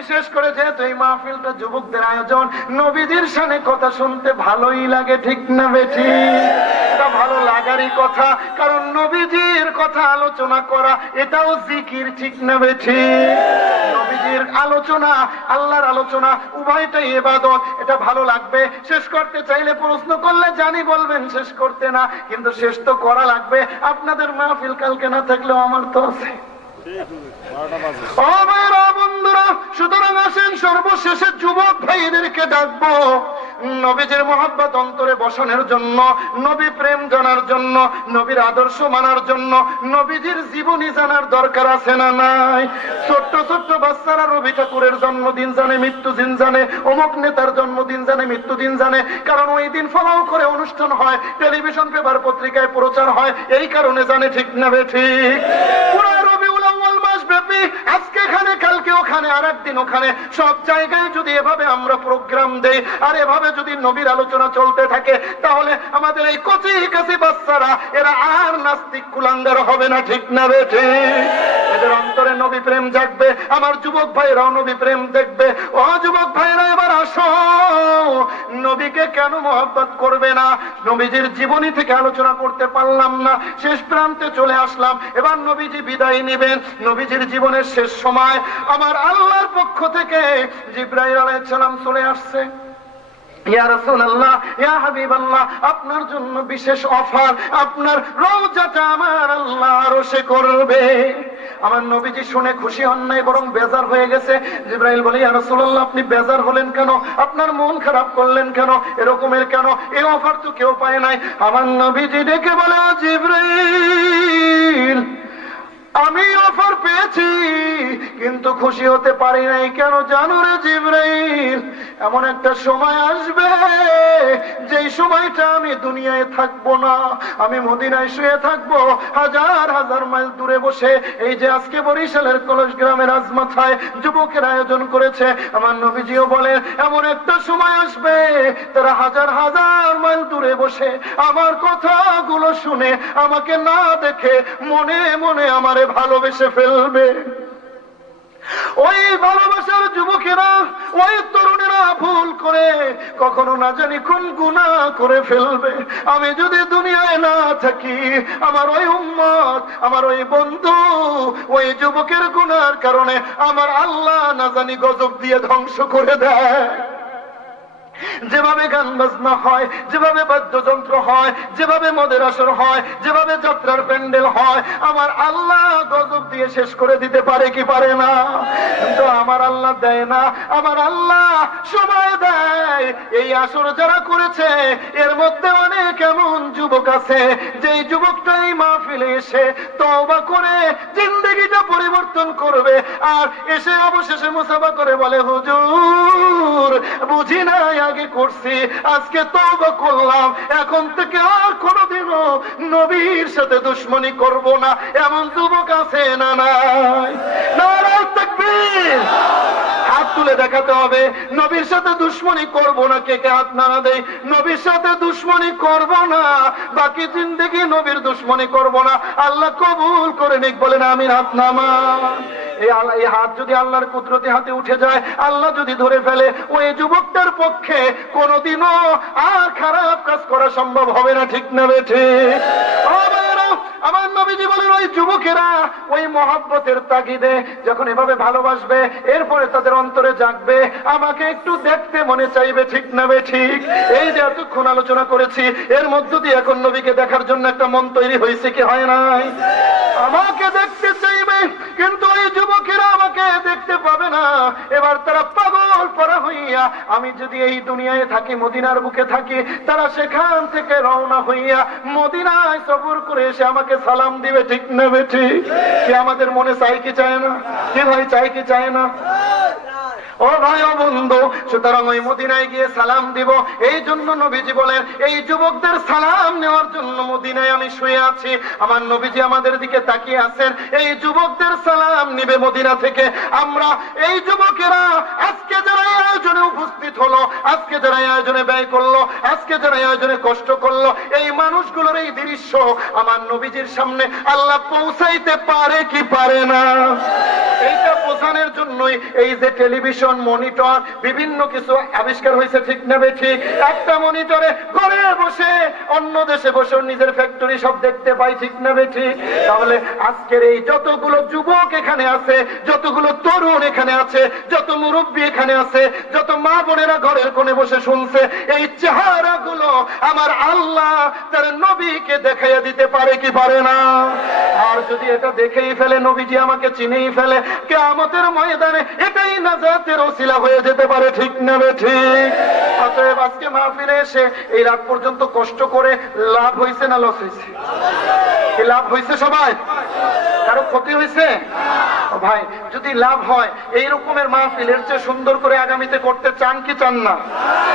বিশেষ করে যেহেতু এই মাহফিলটা যুবকদের আয়োজন, নবীদের সানে কথা শুনতে ভালোই লাগে, ঠিক না বেঠি? ভালো লাগারই কথা, কারণ নবীজির কথা আলোচনা করা, এটাও জিকির, ঠিক না বেঠি? নবীজির আলোচনা, আল্লাহর আলোচনা, উভয়টাই এবাদত এটা ভালো লাগবে। শেষ করতে চাইলে প্রশ্ন করলে জানি বলবেন, শেষ করতে না, কিন্তু শেষ তো করা লাগবে। আপনাদের মাহফিল কালকে না থাকলেও আমার তো আছে। নবী জন্মদিন জানে, মৃত্যুদিন জানে, অমুক নেতার জন্মদিন জানে, মৃত্যুদিন জানে, কারণ ওই দিন ফলাও করে অনুষ্ঠান হয় টেলিভিশন পেপার পত্রিকায় প্রচার হয়, এই কারণে জানে ঠিক না বে ঠিক? ব্যাপী আজকে এখানে, কালকে ওখানে আর একদিন ওখানে। সব জায়গায় যদি এভাবে আমরা প্রোগ্রাম দেই, আর এভাবে যদি নবীর আলোচনা চলতে থাকে, তাহলে আমাদের এই কচি কাছি বাচ্চারা, এরা আর নাস্তিক কুলাঙ্গার হবে না, ঠিক না রে? এদের অন্তরে নবী প্রেম জাগবে, আমার যুবক ভাইরাও নবী প্রেম দেখবে। ও যুবক ভাইরা এবার আসো। নবীকে কেন মহব্বত করবে না? নবীজির জীবনী থেকে আলোচনা করতে পারলাম না। শেষ প্রান্তে চলে আসলাম। এবার নবীজি বিদায় নেবেন। নবীজির জীবনের শেষ সময় আমার আল্লাহর পক্ষ থেকে জিব্রাইল আলাইহিস সালাম চলে আসছে। আপনার জন্য বিশেষ অফার, আপনার রওজাটা আমার আল্লাহ আরশে করবে। আমার নবীজি শুনে খুশি হন নাই, বরং বেজার হয়ে গেছে। জিব্রাইল বলে, ইয়া রাসূলুল্লাহ, আপনি বেজার হলেন কেন? আপনার মন খারাপ করলেন কেন? এরকমের কেন? এই অফার তো কেউ পায় নাই। আমার নবীজি ডেকে বলে "ও জিব্রাইল খুশি হতে পারি নাই, কেন জানো রে এমন একটা সময় আসবে, যেই সময়টা আমি দুনিয়ায় থাকব না, আমি মদিনায় শুয়ে থাকব, হাজার হাজার মাইল দূরে বসে, এই যে আজকে বরিশালের কলস গ্রামের আজমাথায় যুবকের আয়োজন করেছে, আমার নবীজিও বলেন, এমন একটা সময় আসবে, তারা হাজার হাজার মাইল দূরে বসে, আমার কথাগুলো শুনে, আমাকে না দেখে মনে মনে আমারে ভালোবেসে ফেলবে। ওই ভালোবাসার যুবকেরা, ওই তরুণেরা ভুল করে কখনো না জানি কোন গুণা করে ফেলবে। আমি যদি দুনিয়ায় না থাকি, আমার ওই উম্মত, আমার ওই বন্ধু, ওই যুবকের গুণার কারণে আমার আল্লাহ না জানি গজব দিয়ে ধ্বংস করে দেয়। যেভাবে গান বাজনা হয়, যেভাবে বাদ্যযন্ত্র হয়, যেভাবে মদের আসর হয়, যেভাবে যাত্রার প্যান্ডেল হয়, আমার আল্লাহ গজব দিয়ে শেষ করে দিতে পারে কি পারে না? কিন্তু আমার আল্লাহ দেয় না, আমার আল্লাহ সময় দেয়। এই আসর যারা করেছে, এর মধ্যে অনেক এমন যুবক আছে যে যুবকটা এই মাহফিলে এসে তওবা করে, জিন্দগিটা পরিবর্তন করবে আর এসে অবশেষে মুসাফা করে বলে, হুজুর, বুঝি নাই আগে করছি, আজকে তওবা করলাম। এখন থেকে আর কোনোদিনও নবীর সাথে দুশ্মনী করব না। এমন যুবক আছে না নাই? হাত তুলে দেখাতে হবে, নবীর সাথে দুশ্মনী করব না, কে কে হাত নাড়া দেয়? নবীর সাথে দুশ্মনী করব না, বাকি জিন্দগি নবীর দুশ্মনী করব না। আল্লাহ কবুল করে নিক, বলেন আমি হাত নামা এই হাত যদি আল্লাহর কুদরতি হাতে উঠে যায়, আল্লাহ যদি ধরে ফেলে, ওই যুবকটার পক্ষে কোনোদিনও আর খারাপ কাজ করা সম্ভব হবে না, ঠিক না বেঠে নবীজি বলেন ওই যুবকেরা ওই মহাব্বতের তাগিদে যখন এভাবে ভালোবাসবে, এরপরে তাদের অন্তরে জাগবে, আমাকে একটু দেখতে মনে চাইবে, ঠিক না বে ঠিক? এই যে এতক্ষণ আলোচনা করেছি, এর মধ্য দিয়ে এখন নবীকে দেখার জন্য একটা মন তৈরি হয়েছে কি হয় নাই? আমাকে দেখতে চাইবে, কিন্তু ওই যুবকেরা আমাকে দেখতে পাবে না। এবার তারা পাগল পরা হইয়া, আমি যদি এই দুনিয়ায় থাকি, মদিনার বুকে থাকি, তারা সেখান থেকে রওনা হইয়া মদিনায় সফর করে এসে আমাকে সালাম দিবে, ঠিক না বেঠি সে আমাদের মনে চাই কি চায় না? কে ভাই চাই কি চায় না? ও ভাই, ও বন্ধু, সুতরাং ওই মদিনায় গিয়ে সালাম দিব। এই জন্য নবীজি বলেন, এই যুবকদের সালাম নেওয়ার জন্য মদিনায় আমি শুয়ে আছি। আমার নবীজি আমাদের দিকে তাকিয়ে আছেন। এই যুবকদের সালাম নিবে মদিনা থেকে। আমরা এই যুবকেরা আজকে যারা এই আয়োজনে উপস্থিত হলো, আজকে যারা এই আয়োজনে ব্যয় করল, আজকে যারা এই আয়োজনে কষ্ট করল, এই মানুষগুলোর এই দৃশ্য আমার নবীজির সামনে আল্লাহ পৌঁছাইতে পারে কি পারে না? এইটা বোঝানোর জন্যই এই যে টেলিভিশন মনিটর বিভিন্ন কিছু আবিষ্কার হয়েছে, ঠিক না বেঠি একটা মনিটরে ঘরে বসে, অন্য দেশে বসে নিজের ফ্যাক্টরি সব দেখতে পাই, ঠিক না বেঠি তাহলে আজকের এই যতগুলো যুবক এখানে আছে, যতগুলো তরুণ এখানে আছে, যত মুরব্বী এখানে আছে, যত মা বোনেরা ঘরের কোণে বসে শুনছে, এই চেহারা গুলো আমার আল্লাহ তার নবীকে দেখাইয়া দিতে পারে কি পারে না? আর যদি এটা দেখেই ফেলে, নবীজি আমাকে চিনেই ফেলে, কেয়ামতের ময়দানে এটাই নাজাতের ওসিলা হয়ে যেতে পারে, ঠিক না ঠিক? অতএব আজকে মাহফিলে এসে এই রাত পর্যন্ত কষ্ট করে লাভ হয়েছে না লস হয়েছে লাভ হয়েছে সবাই? কারও ক্ষতি হয়েছে ভাই, যদি লাভ হয়, এই রকমের মাহফিলের চেয়ে সুন্দর করে আগামীতে করতে চান কি চান না?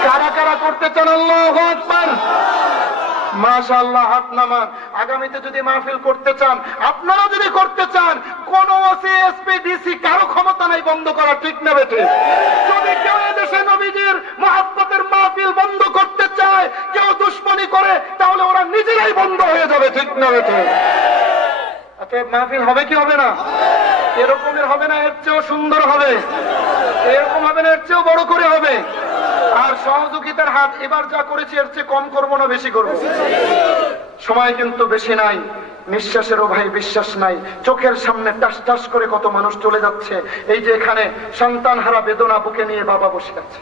কারা কারা করতে চান? আল্লাহ আকবার! হাত নামান। আগামীতে যদি মাহফিল করতে চান আপনারা যদি করতে চান কোন ওসি কারও ক্ষমতা নাই বন্ধ করা ঠিক না বেটে যদি কেউ এদেশে নবীজির মহাব্বতের মাহফিল বন্ধ করতে চায়, কেউ দুশ্মনী করে, তাহলে ওরা নিজেরাই বন্ধ হয়ে যাবে ঠিক না বেটে অতএব মাহফিল হবে কি হবে না? এরকমের হবে না, এর চেয়েও সুন্দর হবে। এরকম হবে না, এর চেয়েও বড় করে হবে। আর সহযোগিতার হাত এবার যা করেছি, এর চেয়ে কম করব না, বেশি করব। সময় কিন্তু বেশি নাই। নিঃশ্বাসেরও ভাই বিশ্বাস নাই। চোখের সামনে টাস টাস করে কত মানুষ চলে যাচ্ছে। এই যে এখানে সন্তান হারা বেদনা বুকে নিয়ে বাবা বসে আছে।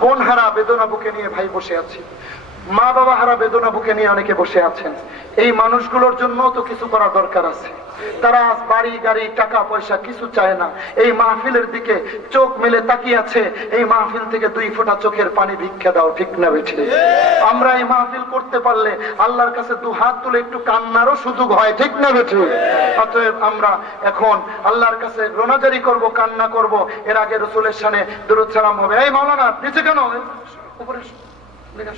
বোন হারা বেদনা বুকে নিয়ে ভাই বসে আছে। মা বাবা হারা বেদনা বুকে নিয়ে অনেকে বসে আছেন। এই মানুষগুলোর জন্য তো কিছু করা দরকার আছে। তারা বাড়ি, গাড়ি, টাকা, পয়সা কিছু চায় না। এই মাহফিলের দিকে চোখ মেলে তাকিয়ে আছে। এই মাহফিল থেকে দুই ফোঁটা চোখের পানি ভিক্ষা দাও, ঠিক না বেঠে? আমরা এই মাহফিল করতে পারলে আল্লাহর কাছে দু হাত তুলে একটু কান্নারও সুযোগ হয়, ঠিক না বেঠে? অতএব আমরা এখন আল্লাহর কাছে রোনাজারি করব, কান্না করব। এর আগে রসুলের সানে দুরুদ হবে। এই মাওলানা, নিচে কেন? উপরে I have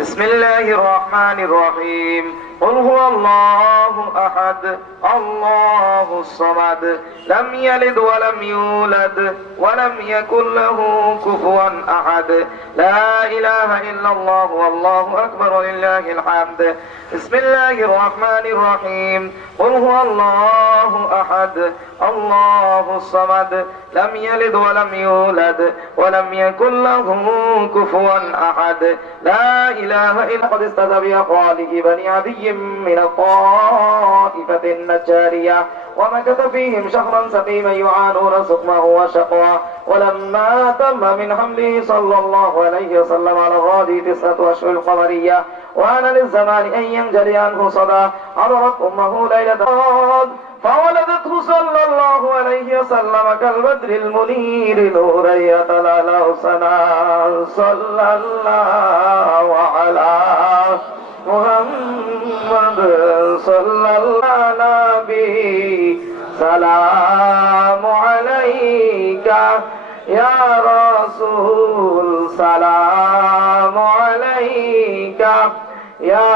بسم الله الرحمن الرحيم. قل هو الله أحد الله الصمد. لم يلد ولم يولد ولم يكن له كفوا أحد. لا إله إلا الله والله أكبر لله الحمد. بسم الله الرحمن الرحيم. قل هو الله أحد الله الصمد لم يلد ولم يولد ولم يكن له كفوا أحد. لا إله إلا قد استهزأ بأقواله بني عدي من الطائفة النجارية ومكث فيهم شهرا سقيما يعانون سقمه وشقوى ولما تم من حمله صلى الله عليه وسلم على الراضي تسعة أشهر القمرية وأن للزمان أن ينجلي عنه صدى. عبرت أمه ليلة. فولدته صلى الله عليه وسلم كالبدر المنير نورا يتلالى سنا. صلى الله على محمد. صلى الله على سلام عليك يا رسول. سلام. يا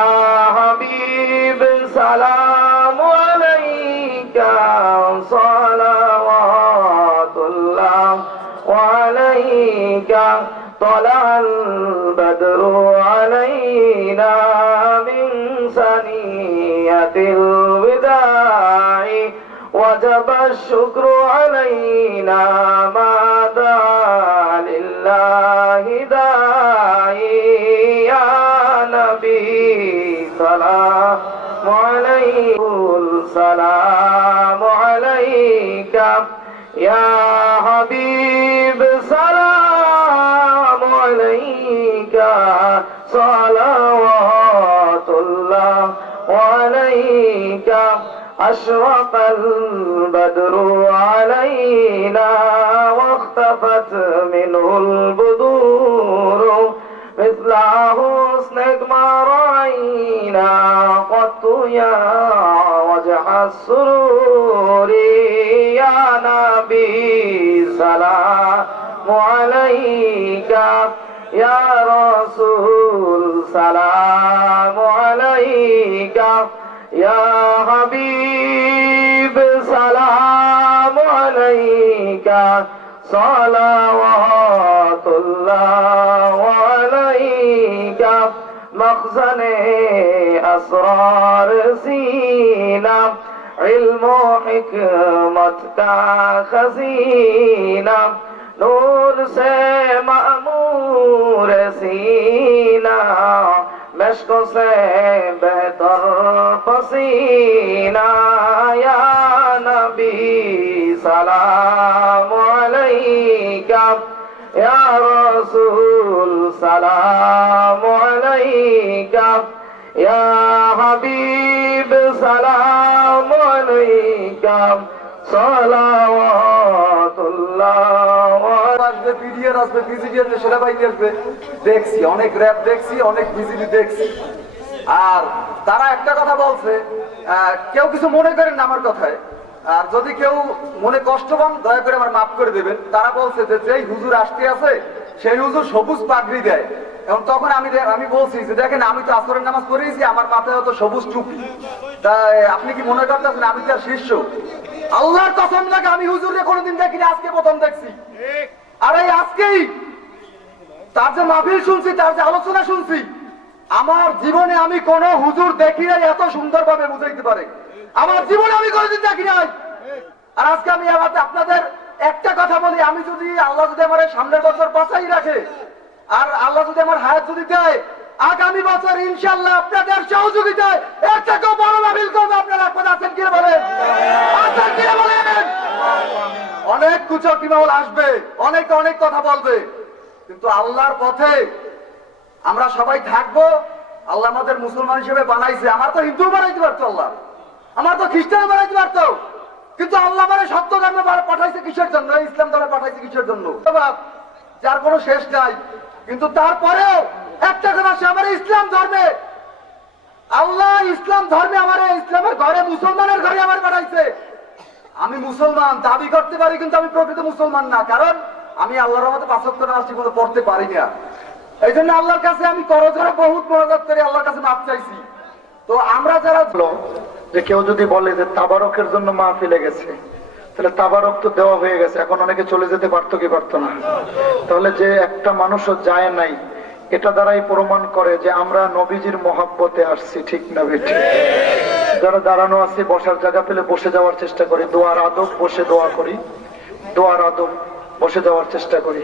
حبيب سلام عليك صلوات الله وعليك طلع البدر علينا من سنية الوداع. وجب الشكر علينا ما أشرق البدر علينا واختفت منه البدور. مثل حسنك ما رأينا قط يا وجه السرور. يا نبي سلام عليك. يا رسول سلام عليك. يا صلوات الله عليك. مخزن أسرار سینا علم کا خزینہ نور سے معمور سینہ مشک سے بہتر সালাম আলাইকা, ইয়া হাবিব, সালাম আলাইকা আসবে আসবে। দেখছি, অনেক র্যাব দেখছি, অনেক দেখছি। আর তারা একটা কথা বলছে কেউ কিছু মনে করেন আমার কথায়। আর যদি কেউ মনে কষ্ট পান, দয়া করে আমার মাফ করে দেবেন। তারা বলছে যে, যেই হুজুর আসতে আছে সেই হুজুর সবুজ পাগড়ি দেয়। এবং তখন আমি আমি বলছি যে, দেখেন, আমি তো আসরের নামাজ পড়েছি, আমার মাথায় হতো সবুজ টুপি। তাই আপনি কি মনে করতেছেন, আমি তার শিষ্য? আল্লাহর কসম লাগে আমি হুজুরে কোনোদিন দেখিনি, আজকে প্রথম দেখছি। আর এই আজকেই তার যে মাহফিল শুনছি, তার যে আলোচনা শুনছি, আমার জীবনে আমি কোন হুজুর দেখি নাই, এত সুন্দর ভাবে বুঝাইতে পারে। আমার জীবনে আমি কোনোদিন দেখি নাই। আর আজকে আমি আবার আপনাদের একটা কথা বলি, আমি যদি আল্লাহ যদি আমার সামনের বছর বাঁচাই রাখে, আর আল্লাহ যদি আমার হায়াত যদি দেয়, আগামী বছর ইনশাল্লাহ আপনাদের সহযোগিতায় এর থেকেও বড় মাহফিল করব। আপনারা আপনারা আছেন বলেন? আছেন কিনা বলেন? অনেক কুচকি মহল আসবে, অনেক অনেক কথা বলবে, কিন্তু আল্লাহর পথে আমরা সবাই থাকব। আল্লাহ আমাদের মুসলমান হিসেবে বানাইছে। আমার তো হিন্দু বানাইতে পারতো আল্লাহ। আমার তো খ্রিস্টান বানাইতে পারতো। কিন্তু আল্লাহ মানে সত্য ধর্মে পাঠাইছে কিসের জন্য? ইসলাম ধর্মে পাঠাইছে কিসের জন্য? যার কোনো শেষ নাই। কিন্তু তারপরেও একটা কথা সে আমার ইসলাম ধর্মে আল্লাহ ইসলাম ধর্মে আমার ইসলামের ঘরে মুসলমানের ঘরে আমার পাঠাইছে। আমি মুসলমান, দাবি করতে পারি, কিন্তু আমি প্রকৃত মুসলমান না। কারণ আমি আল্লাহর রহমতে পাঁচক্য নামাজ ঠিক মতো পড়তে পারি না। এই জন্য আল্লাহর কাছে আমি করজোরে বহুত মনোজাত করে আল্লাহর কাছে মাপ চাইছি। তো আমরা যারা বলো যে কেউ যদি বলে যে তাবারকের জন্য মাহফিলে গেছে, তাহলে তাবারক তো দেওয়া হয়ে গেছে, এখন অনেকে চলে যেতে পারতো কি পারতো না? তাহলে যে একটা মানুষও যায় নাই, এটা দ্বারাই প্রমাণ করে যে আমরা নবীজির মহাব্বতে আসছি, ঠিক না বেঠি যারা দাঁড়ানো আছে, বসার জায়গা পেলে বসে যাওয়ার চেষ্টা করি, দোয়ার আদব বসে দোয়া করি, দোয়ার আদব বসে যাওয়ার চেষ্টা করি।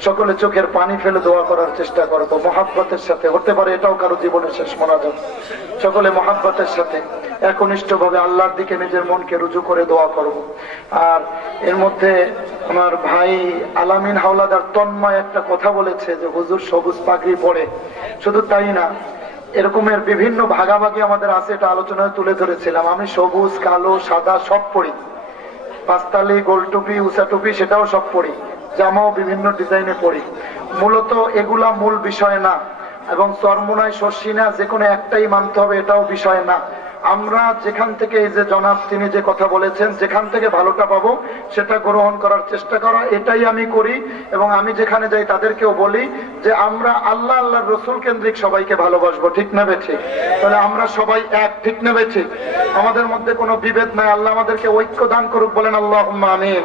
সকলে চোখের পানি ফেলে দোয়া করার চেষ্টা করব। মহাব্বতের সাথে, হতে পারে এটাও কারও জীবনের শেষ মোনাজাত। সকলে মহাব্বতের সাথে একনিষ্ঠ ভাবে আল্লাহর দিকে নিজের মনকে রুজু করে দোয়া করব। আর এর মধ্যে আমার ভাই আলামিন হাওলাদার তন্ময় একটা কথা বলেছে যে, হুজুর সবুজ পাগড়ি পরে। শুধু তাই না, এরকমের বিভিন্ন ভাগাভাগি আমাদের আছে, এটা আলোচনায় তুলে ধরেছিলাম। আমি সবুজ, কালো, সাদা সব পড়ি। পাঁচতালি গোল টুপি উষা টুপি সেটাও সব পড়ি। জামাও বিভিন্ন ডিজাইনে পড়ি। মূলত এগুলা মূল বিষয় না, এবং চরমোনায় শর্ষিনা যে কোনো একটাই মানতে হবে, এটাও বিষয় না। আমরা যেখান থেকে এই যে জনাব তিনি যে কথা বলেছেন, যেখান থেকে ভালোটা পাবো, সেটা গ্রহণ করার চেষ্টা করা, এটাই আমি করি, এবং আমি যেখানে যাই তাদেরকেও বলি যে আমরা আল্লাহ আল্লাহর রসুল কেন্দ্রিক সবাইকে ভালোবাসবো, ঠিক নেবে ঠিক? তাহলে আমরা সবাই এক, ঠিক নেবে ঠিক? আমাদের মধ্যে কোনো বিভেদ নাই, আল্লাহ আমাদেরকে ঐক্য দান করুক, বলেন আল্লাহ আমিন।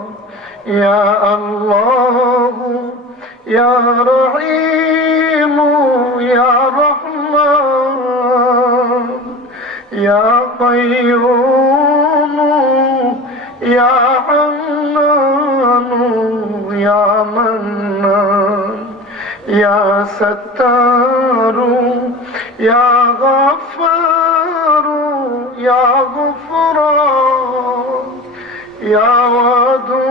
يا الله يا رحيم يا رحمن يا قيوم يا حنان يا منان يا ستار يا غفار يا غفران يا ودود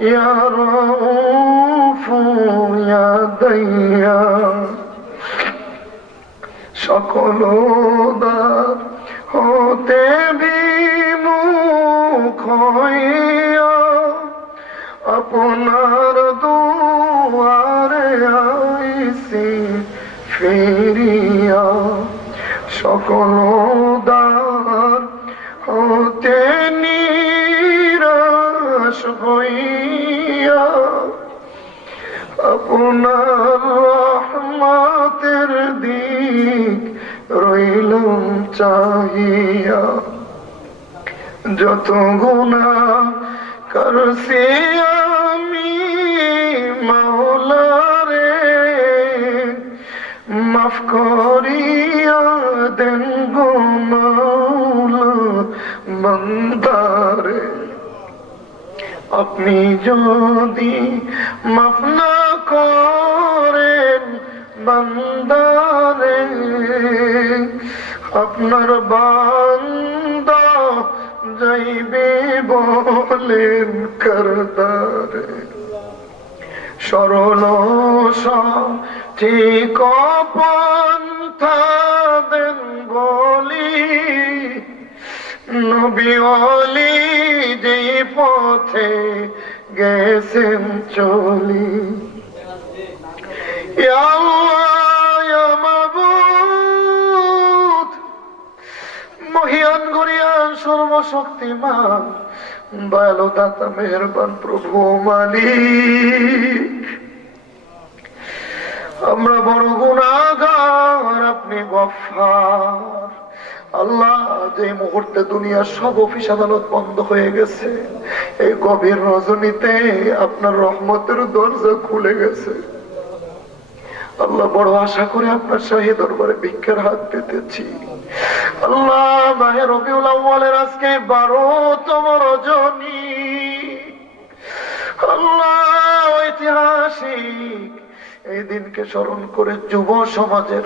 يا رؤوف يا ديا সকল দার হতে বিমুখ আপনার দুয়ারে আইসি ফিরিয়া সকল আপনার রহমতের দিক রইলাম চাহিয়া। যত গুণা করছি আমি মাওলারে, মাফ করিয়া দেন গো মাওলা আপনি যদি মাফ না করেন বান্দারে, আপনার বান্দা যাইবে বলেন করদারে সরল ঠিক দেন বলি, নবী অলি যে পথে গেছেন চলি। মহিয়ান গরিয়ান সর্বশক্তিমান দয়ালু দাতা প্রভু আমরা বড় গুণাগার আপনি গফার আল্লাহ যে মুহূর্তে দুনিয়ার সব অফিস আদালত বন্ধ হয়ে গেছে, এই গভীর রজনীতে আপনার রহমতের দরজা খুলে গেছে। আল্লাহ বড় আশা করে আপনার শাহী দরবারে ভিক্ষার হাত পেতেছি আল্লাহ মাহে রবিউল আউ্বালের আজকে বারোতম রজনী। আল্লাহ ঐতিহাসিক এই দিনকে স্মরণ করে যুব সমাজের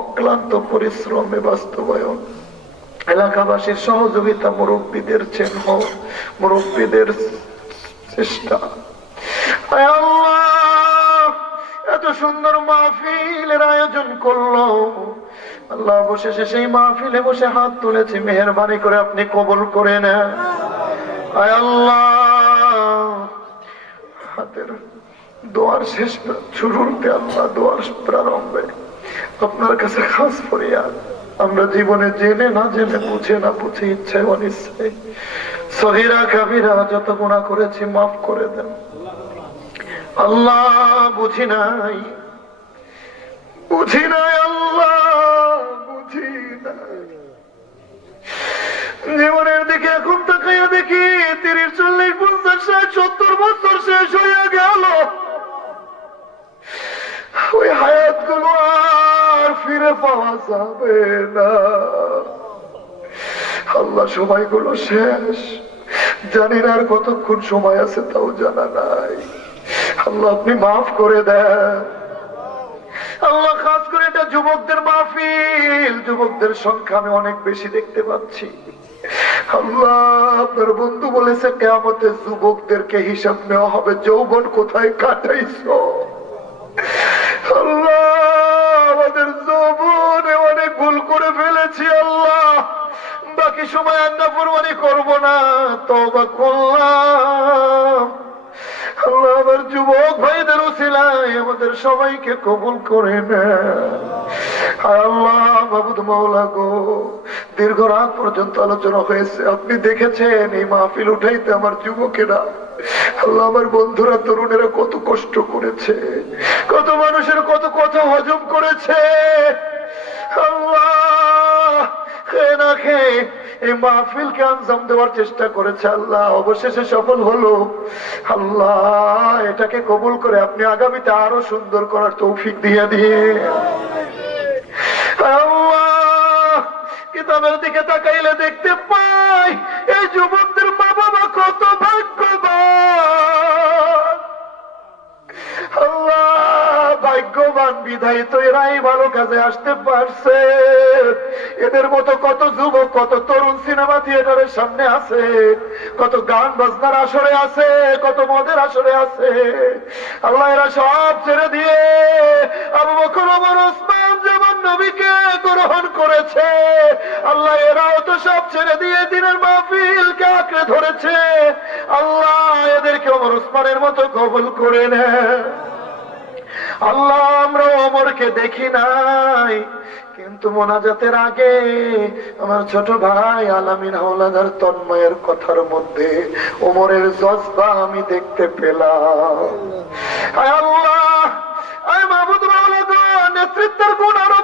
অক্লান্ত পরিশ্রমে বাস্তবায়ন। এলাকাবাসীর সহযোগিতা মুরব্বীদের চিহ্ন মুরব্বীদের চেষ্টা। আল্লাহ, এত সুন্দর মাহফিলের আয়োজন করল। আল্লাহ অবশেষে সেই মাহফিলে বসে হাত তুলেছি, মেহরবানি করে আপনি কবল করে নেন। আয় আল্লাহ। হাতের দোয়ার শেষ শুরুতে আল্লাহ দোয়ার প্রারম্ভে আপনার কাছে খাস ফরিয়াদ। আমরা জীবনে জেনে না জেনে, বুঝে না বুঝে ইচ্ছে অনিচ্ছায়। সহিরা কাবিরা, যত গুণা করেছি মাফ করে দেন। আল্লাহ বুঝি নাই। বুঝি নাই আল্লাহ, বুঝি নাই। জীবনের দিকে এখন তাকাইয়া দেখি, তিরিশ, চল্লিশ, পঞ্চাশ সত্তর বছর শেষ হইয়া গেল। ওই হায়াতগুলো আর ফিরে পাওয়া যাবে না। আল্লাহ সময়গুলো শেষ। জানি না আর কতক্ষণ সময় আছে, তাও জানা নাই। আল্লাহ, আপনি মাফ করে দেন। আল্লাহ, খাস করে এটা যুবকদের মাহফিল। যুবকদের সংখ্যা আমি অনেক বেশি দেখতে পাচ্ছি। বন্ধু বলেছে কেমতে যুবকদেরকে হিসাব নেওয়া হবে, যৌবন কোথায় কাটাইছো? আল্লাহ, আমাদের যৌবনে অনেক ভুল করে ফেলেছি, আল্লাহ। বাকি সময় আন্না করব না তবা করলাম। আমার যুবক ভাইদের উসিলায় আমাদের সবাইকে কবুল করে না। গো, দীর্ঘ রাত পর্যন্ত আলোচনা হয়েছে। আপনি দেখেছেন এই মাহফিল উঠাইতে আমার যুবকেরা, আল্লাহ আমার বন্ধুরা, তরুণেরা কত কষ্ট করেছে, কত মানুষের কত কথা হজম করেছে। আল্লাহ, খেয়ে না খেয়ে এই মাহফিলকে আঞ্জাম দেওয়ার চেষ্টা করেছে আল্লাহ, অবশেষে সফল হলো। আল্লাহ, এটাকে কবুল করে আপনি আগামীতে আরও সুন্দর করার তৌফিক দিয়ে দিয়ে কিতাবের দিকে তাকাইলে দেখতে পাই, এই যুবকদের মা বাবা কত ভাগ্যবান ভাগ্যবান বিধায়ী তো এরাই ভালো কাজে আসতে পারছে। এদের মতো কত যুবক, কত তরুণ সিনেমা থিয়েটারের সামনে আছে, কত গান বাজনার আসরে আছে, কত মদের আসরে আছে। আল্লাহ এরা সব ছেড়ে দিয়ে আবু বকর, ওমর, ওসমান যেমন নবীকে গ্রহণ করেছে, আল্লাহ এরাও তো সব ছেড়ে দিয়ে দিনের মাহফিলকে আঁকড়ে ধরেছে। আল্লাহ এদেরকে ওমর, ওসমানের মতো কবল করে নেয়। আল্লাহ, আমরা অমরকে দেখি নাই। কিন্তু মোনাজাতের আগে আমার ছোট ভাই আলামিন হাওলাদার তন্ময়ের কথার মধ্যে ওমরের জজবা আমি দেখতে পেলাম। আল্লাহ নেতৃত্বের গুণ আরও